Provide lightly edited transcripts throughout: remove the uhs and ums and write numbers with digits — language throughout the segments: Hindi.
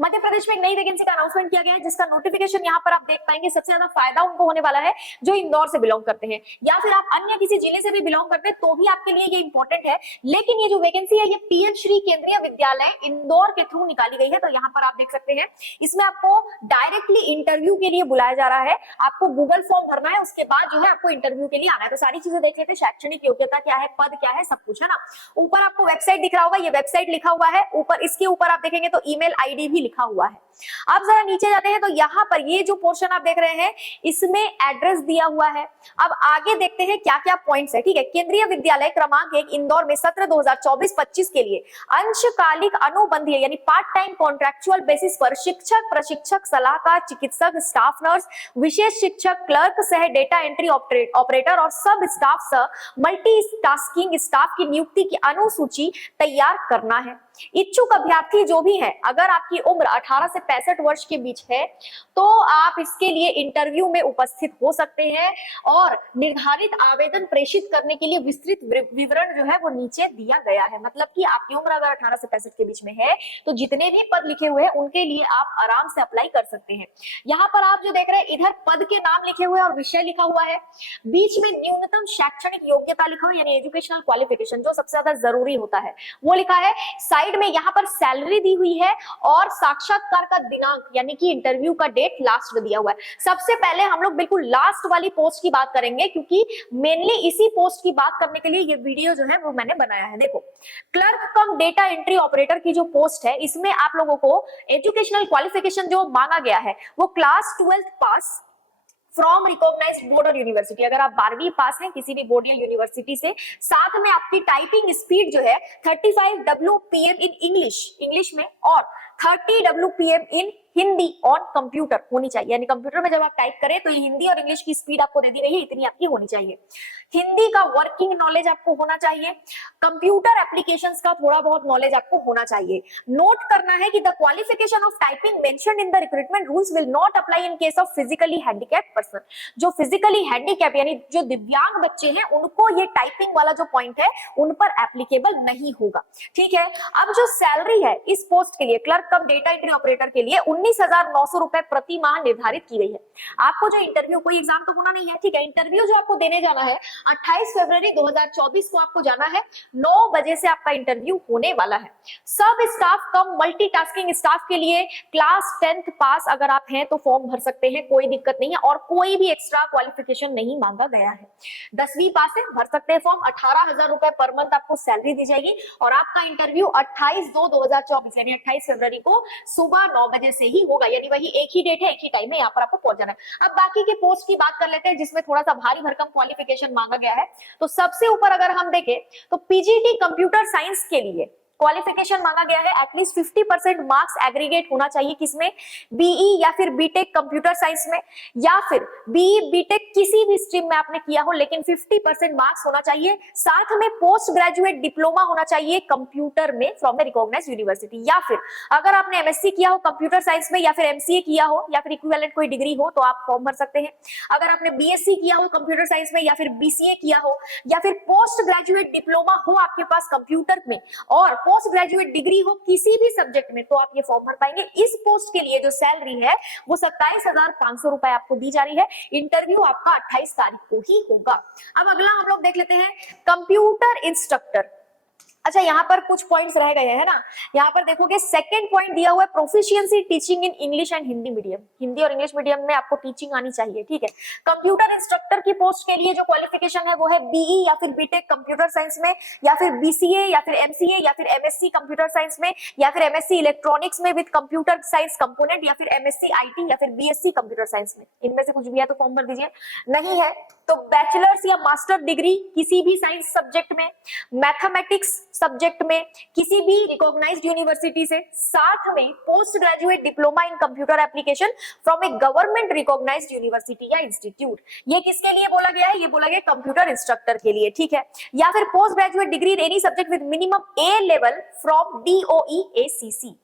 मध्य प्रदेश में एक नई वैकेंसी का अनाउंसमेंट किया गया है, जिसका नोटिफिकेशन यहाँ पर आप देख पाएंगे। सबसे ज्यादा फायदा उनको होने वाला है जो इंदौर से बिलोंग करते हैं, या फिर आप अन्य किसी जिले से भी बिलोंग करते हैं तो भी आपके लिए ये इंपॉर्टेंट है। लेकिन ये जो वैकेंसी है ये पीएम श्री केंद्रीय विद्यालय इंदौर के थ्रू निकाली गई है। तो यहाँ पर आप देख सकते हैं, इसमें आपको डायरेक्टली इंटरव्यू के लिए बुलाया जा रहा है। आपको गूगल फॉर्म भरना है, उसके बाद जो है आपको इंटरव्यू के लिए आना है। तो सारी चीजें देख लेते हैं, शैक्षणिक योग्यता क्या है, पद क्या है, सब कुछ है ना। ऊपर आपको वेबसाइट दिख रहा होगा, ये वेबसाइट लिखा हुआ है ऊपर। इसके ऊपर आप देखेंगे तो ईमेल आईडी भी लिखा हुआ है। अब जरा नीचे जाते हैं तो यहाँ पर ये जो पोर्शन आप देख रहे हैं इसमें एड्रेस दिया हुआ है। अब आगे देखते हैं क्या क्या पॉइंट्स है, ठीक है। केंद्रीय विद्यालय क्रमांक 1 इंदौर में सत्र 2024-25 के लिए अंशकालिक अनुबंधीय यानी पार्ट टाइम कॉन्ट्रेक्चुअल बेसिस पर शिक्षक, प्रशिक्षक, सलाहकार, चिकित्सक, स्टाफ नर्स, विशेष शिक्षक, क्लर्क सह डेटा एंट्री ऑपरेटर और सब स्टाफ सह मल्टीटास्किंग स्टाफ की नियुक्ति की अनुसूची तैयार करना है। इच्छुक अभ्यर्थी जो भी है, अगर आपकी उम्र 18 से 65 वर्ष के बीच है तो आप इसके लिए इंटरव्यू में उपस्थित हो सकते हैं। और निर्धारित आवेदन प्रेषित करने के लिए विस्तृत विवरण जो है वो नीचे दिया गया है। मतलब कि आपकी उम्र अगर 18 से 65 के बीच में है तो जितने भी पद लिखे हुए हैं उनके लिए आप आराम से अप्लाई कर सकते हैं। यहाँ पर आप जो देख रहे हैं इधर पद के नाम लिखे हुए हैं और विषय लिखा हुआ है। बीच में न्यूनतम शैक्षणिक योग्यता लिखा हुआ है यानी एजुकेशनल क्वालिफिकेशन, जो सबसे ज्यादा जरूरी होता है वो लिखा है। साइड में यहाँ पर सैलरी दी हुई है और साक्षात्कार का दिनांक यानी कि इंटरव्यू का डेट लास्ट में दिया हुआ है। सबसे पहले हम लोग बिल्कुल लास्ट वाली पोस्ट की बात करेंगे, क्योंकि मेनली इसी पोस्ट की बात करने के लिए ये वीडियो जो है वो मैंने बनाया है। देखो, क्लर्क कम डेटा एंट्री ऑपरेटर की जो पोस्ट है इसमें आप लोगों को एजुकेशनल क्वालिफिकेशन जो मांगा गया है वो class 12th pass from recognised board और यूनिवर्सिटी। अगर आप 12वीं पास हैं किसी भी बोर्ड या यूनिवर्सिटी से, साथ में आपकी टाइपिंग स्पीड जो है 35 WPM इन इंग्लिश में और 30 WPM in Hindi on computer होनी चाहिए। यानी कंप्यूटर में जब आप टाइप करें तो ये हिंदी और इंग्लिश की स्पीड आपको दे दी रही है, इतनी आपकी होनी चाहिए। हिंदी का वर्किंग नॉलेज आपको होना चाहिए। कंप्यूटर एप्लीकेशंस का थोड़ा बहुत नॉलेज आपको होना चाहिए। नोट करना है कि the qualification of typing mentioned in the recruitment rules will not apply in case of physically handicapped person. जो फिजिकली हैंडीकैप यानी जो दिव्यांग बच्चे हैं उनको ये टाइपिंग वाला जो पॉइंट है उन पर एप्लीकेबल नहीं होगा, ठीक है। अब जो सैलरी है इस पोस्ट के लिए क्लर्क कम डेटा एंट्री ऑपरेटर के लिए 19,900 रुपए प्रति माह निर्धारित की गई है। आपको जो इंटरव्यू, कोई एग्जाम तो होना नहीं है, ठीक है। इंटरव्यू जो आपको देने जाना है 28 फरवरी 2024 को आपको जाना है। 9 बजे से आपका इंटरव्यू होने वाला है। सब स्टाफ कम मल्टीटास्किंग स्टाफ के लिए क्लास 10th पास अगर आप हैं तो फॉर्म भर सकते हैं, कोई दिक्कत नहीं है। और कोई भी एक्स्ट्रा क्वालिफिकेशन नहीं मांगा गया है। 10वीं पास है, भर सकते हैं फॉर्म। 18,000 रुपए पर मंथ आपको सैलरी दी जाएगी और आपका इंटरव्यू 28/2/2024 यानी 28 फरवरी को सुबह 9 बजे से ही होगा। यानी वही एक ही डेट है, एक ही टाइम में यहाँ पर आपको पहुंच जाना है। अब बाकी के पोस्ट की बात कर लेते हैं जिसमें थोड़ा सा भारी भरकम क्वालिफिकेशन मांगा गया है। तो सबसे ऊपर अगर हम देखें तो पीजीटी कंप्यूटर साइंस के लिए क्वालिफिकेशन मांगा गया है एटलीस्ट 50% मार्क्स एग्रीगेट होना चाहिए। किसमें? बीई या फिर बीटेक कंप्यूटर साइंस में, या फिर बीई बीटेक किसी भी स्ट्रीम में आपने किया हो लेकिन 50% मार्क्स होना चाहिए। साथ में पोस्ट ग्रेजुएट डिप्लोमा होना चाहिए कंप्यूटर में फ्रॉम ए रिकॉग्नाइज्ड यूनिवर्सिटी, या फिर अगर आपने एमएससी किया हो कंप्यूटर साइंस में या फिर एमसीए किया हो या फिर इक्विवेलेंट कोई डिग्री हो तो आप फॉर्म भर सकते हैं। अगर आपने बीएससी किया हो कंप्यूटर साइंस में या फिर बीसीए किया हो या फिर पोस्ट ग्रेजुएट डिप्लोमा हो आपके पास कंप्यूटर में और पोस्ट ग्रेजुएट डिग्री हो किसी भी सब्जेक्ट में तो आप ये फॉर्म भर पाएंगे। इस पोस्ट के लिए जो सैलरी है वो 27,500 रुपए आपको दी जा रही है। इंटरव्यू आपका 28 तारीख को ही होगा। अब अगला हम लोग देख लेते हैं कंप्यूटर इंस्ट्रक्टर। अच्छा, यहाँ पर कुछ पॉइंट्स रह गए हैं ना। यहाँ पर देखोगे सेकंड पॉइंट दिया हुआ है proficiency teaching in English and Hindi medium. Hindi और इंग्लिश मीडियम में आपको टीचिंग आनी चाहिए, ठीक है। कंप्यूटर इंस्ट्रक्टर की पोस्ट के लिए जो क्वालिफिकेशन है वो है बीई या फिर बीटेक कंप्यूटर साइंस में, या फिर बीसीए या फिर एमसीए या फिर एमएससी कंप्यूटर साइंस में, या फिर एमएससी इलेक्ट्रॉनिक्स में विद कंप्यूटर साइंस कंपोनेंट, या फिर एमएससी आईटी या फिर बीएससी कंप्यूटर साइंस में। इनमें से कुछ भी है तो फॉर्म भर दीजिए। नहीं है तो बैचलर्स या मास्टर डिग्री किसी भी साइंस सब्जेक्ट में, मैथमेटिक्स सब्जेक्ट में किसी भी रिकॉग्नाइज्ड यूनिवर्सिटी से, साथ में post graduate diploma in computer application from a government recognised university या इंस्टीट्यूट। ये किसके लिए बोला गया है? ये बोला गया कंप्यूटर इंस्ट्रक्टर के लिए, ठीक है। या फिर post graduate degree in any subject with minimum A level from DOE ACC।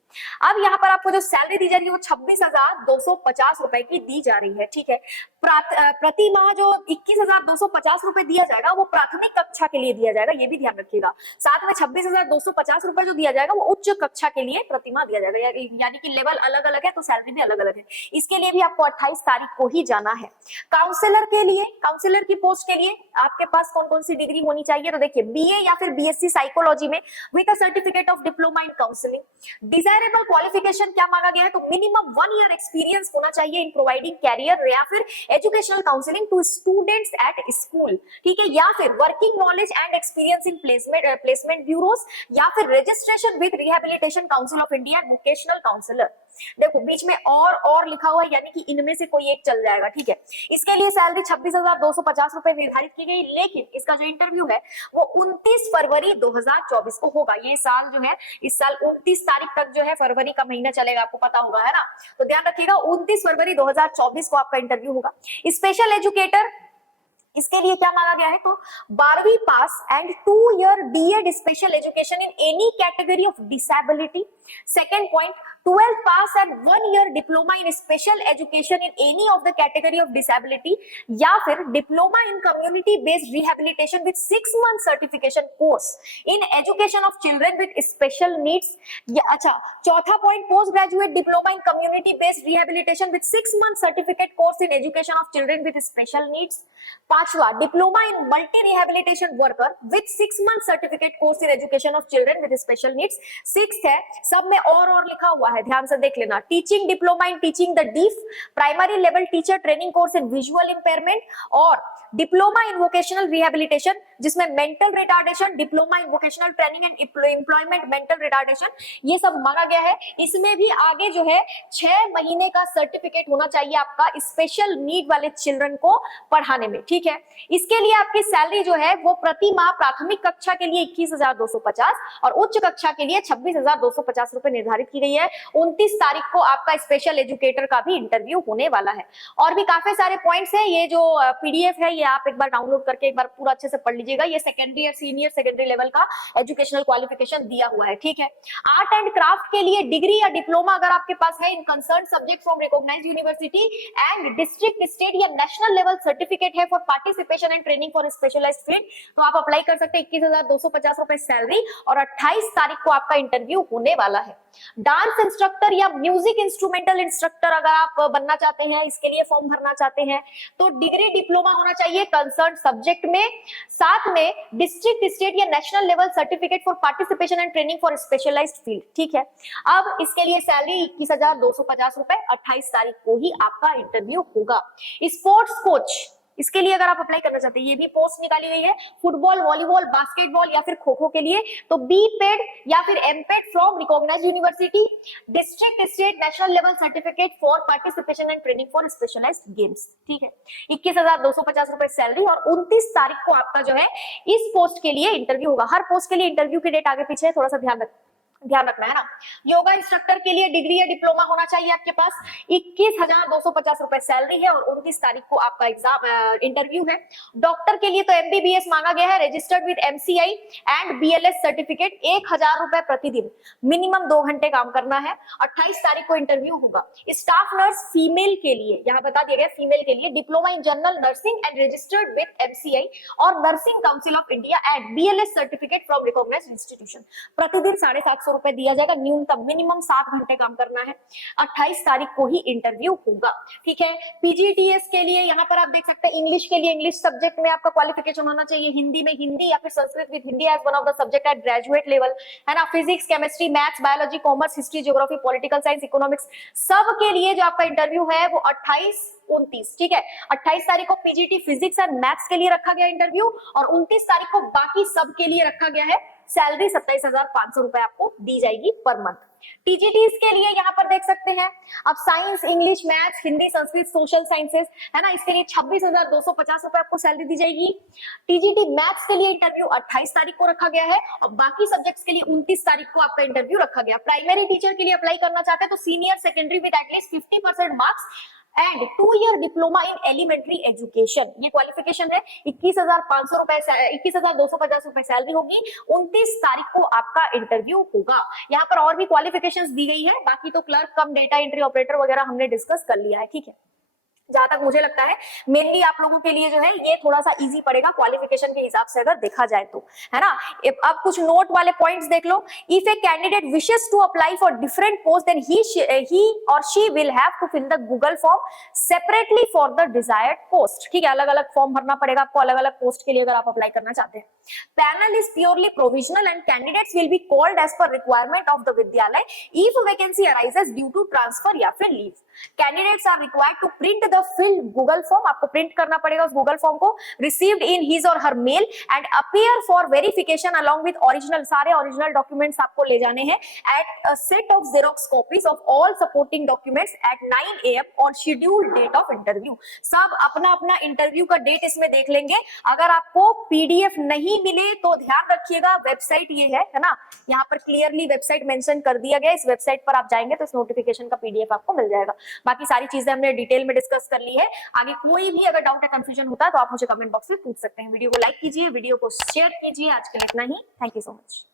अब यहाँ पर आपको जो सैलरी दी जा रही है वो 26,250 रुपए की दी जा रही है, ठीक है। प्रति माह जो 21,250 रुपए दिया जाएगा वो प्राथमिक कक्षा के लिए दिया जाएगा, ये भी ध्यान रखिएगा। साथ में 26,250 रुपए जो दिया जाएगा वो उच्च कक्षा के लिए प्रति माह दिया जाएगा, यानी कि लेवल अलग अलग है तो सैलरी भी अलग अलग है। इसके लिए भी आपको 28 तारीख को ही जाना है। काउंसलर के लिए, काउंसलर की पोस्ट के लिए आपके पास कौन कौन सी डिग्री होनी चाहिए, तो देखिए बीए या फिर बीएससी साइकोलॉजी में with a certificate of diploma in counselling. Desirable qualification क्या मांगा गया है, तो मिनिमम 1 ईयर एक्सपीरियंस होना चाहिए इन प्रोवाइडिंग कैरियर या फिर educational counselling to students at school, ठीक है, या फिर working knowledge and experience in placement bureaus या फिर registration with rehabilitation council of India vocational counsellor. देखो बीच में और लिखा हुआ है, यानी कि इनमें से कोई एक चल जाएगा, ठीक है। इसके लिए सैलरी 26,250 रुपए निर्धारित की गई, लेकिन इसका जो इंटरव्यू है वो 29 फरवरी 2024 को होगा। ये साल जो है, इस साल 29 तारीख तक जो है, फरवरी का महीना चलेगा, आपको पता होगा, है ना। तो ध्यान रखिएगा 29 फरवरी 2024 को आपका इंटरव्यू होगा। स्पेशल एजुकेटर, इसके लिए क्या मांगा गया है, तो 12वीं pass and 2 year BEd special education in any category of disability. Second point, 12th pass and 1 year diploma in special education in any of the category of disability या फिर diploma in community based rehabilitation with 6 month certification course in education of children with special needs. अच्छा, चौथा point, post graduate diploma in community based rehabilitation with 6 month certificate course in education of children with special needs. पांचवा, diploma in multi rehabilitation worker with 6 month certificate course in education of children with special needs. Sixth है, सब में और लिखा हुआ है, ध्यान से देख लेना, teaching diploma in teaching the deaf, primary level teacher training course in visual impairment और डिप्लोमा इन वोकेशनल रिहेबिलिटेशन जिसमें mental retardation, diploma in vocational training and employment mental retardation, ये सब मांगा गया है। इसमें भी आगे जो है 6 महीने का सर्टिफिकेट होना चाहिए आपका स्पेशल नीड वाले चिल्ड्रन को पढ़ाने में, ठीक है। इसके लिए आपकी सैलरी जो है वो प्रति माह प्राथमिक कक्षा के लिए 21,250 और उच्च कक्षा के लिए 26,250 रुपए निर्धारित की गई है। 29 तारीख को आपका स्पेशल एजुकेटर का भी इंटरव्यू होने वाला है। और भी काफी सारे पॉइंट्स है, ये जो पीडीएफ है ये आप एक बार डाउनलोड करके एक बार पूरा अच्छे से पढ़ लीजिएगा। ये सेकेंडरी और सीनियर सेकेंडरी लेवल का एजुकेशनल क्वालिफिकेशन दिया हुआ है, ठीक है। आर्ट एंड क्राफ्ट के लिए डिग्री या डिप्लोमा अगर आपके पास है in concern subject from recognised university and district, state या नेशनल लेवल सर्टिफिकेट है for participation and training for specialised field, तो आप अप्लाई कर सकते हैं। 21,250 रुपए सैलरी और 28 तारीख को आपका इंटरव्यू होने वाला है। डांस इंस्ट्रक्टर या म्यूजिक इंस्ट्रूमेंटल इंस्ट्रक्टर अगर आप बनना चाहते हैं, इसके लिए फॉर्म भरना चाहते हैं, तो डिग्री डिप्लोमा होना चाहिए कंसर्न सब्जेक्ट में, साथ में डिस्ट्रिक्ट, स्टेट या national level certificate for participation and training for specialised field, ठीक है। अब इसके लिए सैलरी 21,250 रुपए, 28 तारीख को ही आपका इंटरव्यू होगा। स्पोर्ट्स कोच, इसके लिए अगर आप अप्लाई करना चाहते हैं, ये भी पोस्ट निकाली गई है फुटबॉल, वॉलीबॉल, बास्केटबॉल या फिर खो खो के लिए, तो बी पेड या फिर M ped from recognised university, district, state, national level certificate for participation and training for specialised games, ठीक है। 21,250 रुपए सैलरी और 29 तारीख को आपका जो है इस पोस्ट के लिए इंटरव्यू होगा। हर पोस्ट के लिए इंटरव्यू की डेट आगे पीछे है, थोड़ा सा ध्यान रखना है ना। योगा इंस्ट्रक्टर के लिए डिग्री या डिप्लोमा होना चाहिए आपके पास। 21,250 रुपए सैलरी है और 29 तारीख को आपका एग्जाम इंटरव्यू है। डॉक्टर के लिए तो एमबीबीएस मांगा गया है, registered with MCI and BLS certificate, 1,000 रुपए प्रतिदिन, मिनिमम 2 घंटे काम करना है। 28 तारीख को इंटरव्यू होगा। स्टाफ नर्स फीमेल के लिए, यहाँ बता दिया गया फीमेल के लिए, diploma in general nursing and registered with MCI और nursing council of India and BLS certificate from recognised institution, प्रतिदिन 750 रुपए दिया जाएगा, न्यूनतम मिनिमम 7 घंटे काम करना है। 28 तारीख को ही इंटरव्यू होगा, ठीक है। पीजीटीएस के लिए यहाँ पर आप देख सकते हैं, इंग्लिश के लिए इंग्लिश सब्जेक्ट में आपका क्वालिफिकेशन होना चाहिए, हिंदी में हिंदी या फिर Sanskrit with Hindi as one of the subject at graduate level, है ना। Physics, chemistry, maths, biology, commerce, history, geography, political science, economics, सब के लिए जो आपका इंटरव्यू है वो 28, 29, ठीक है। 28 तारीख को पीजीटी फिजिक्स एंड मैथ्स के लिए रखा गया इंटरव्यू और 29 तारीख को बाकी सब के लिए रखा गया है। सैलरी 27,500 रुपए आपको दी जाएगी पर मंथ। टीजीटीज के लिए यहाँ पर देख सकते हैं अब science, English, maths, Hindi, Sanskrit, social sciences, है ना, इसके लिए 26,250 रुपए आपको सैलरी दी जाएगी। टीजीटी मैथ्स के लिए इंटरव्यू 28 तारीख को रखा गया है और बाकी सब्जेक्ट्स के लिए 29 तारीख को आपका इंटरव्यू रखा गया। प्राइमरी टीचर के लिए अप्लाई करना चाहते हैं तो senior secondary with at least 50% marks and 2 year diploma in elementary education. ये क्वालिफिकेशन है। 21,500 रुपए 21,250 रुपए सैलरी होगी। 29 तारीख को आपका इंटरव्यू होगा। यहाँ पर और भी क्वालिफिकेशंस दी गई है, बाकी तो क्लर्क कम डेटा एंट्री ऑपरेटर वगैरह हमने डिस्कस कर लिया है, ठीक है। जहां तक मुझे लगता है मेनली आप लोगों के लिए जो है ये थोड़ा सा इजी पड़ेगा क्वालिफिकेशन के हिसाब से अगर देखा जाए तो, है ना। अब कुछ नोट वाले पॉइंट्स देख लो। If a candidate wishes to apply for different post then he or she will have to fill the Google form separately for the desired post, ठीक है। अलग अलग फॉर्म भरना पड़ेगा आपको अलग अलग पोस्ट के लिए अगर आप अप्लाई करना चाहते हैं। Panel is purely provisional and candidates will be called as per requirement of the vidyalaya if vacancy arises due to transfer या फिर leave. Candidates are required to print the filled Google form, आपको प्रिंट करना पड़ेगा उस गूगल फॉर्म को, received in his or her mail and appear for verification along with original, सारे ओरिजिनल डॉक्यूमेंट्स आपको ले जाने हैं at a set of xerox copies of all supporting documents at 9 AM on scheduled date of interview. सब अपना अपना इंटरव्यू का डेट इसमें देख लेंगे। अगर आपको पीडीएफ नहीं मिले तो ध्यान रखिएगा, वेबसाइट ये है ना, यहाँ पर क्लियरली वेबसाइट मेंशन कर दिया गया। इस वेबसाइट पर आप जाएंगे तो इस नोटिफिकेशन का पीडीएफ आपको मिल जाएगा। बाकी सारी चीजें हमने डिटेल में डिस्कस कर ली है। आगे कोई भी अगर डाउट या कंफ्यूजन होता है तो आप मुझे कमेंट बॉक्स में पूछ सकते हैं। वीडियो को लाइक कीजिए, वीडियो को शेयर कीजिए। आज के लिए इतना ही। Thank you so much.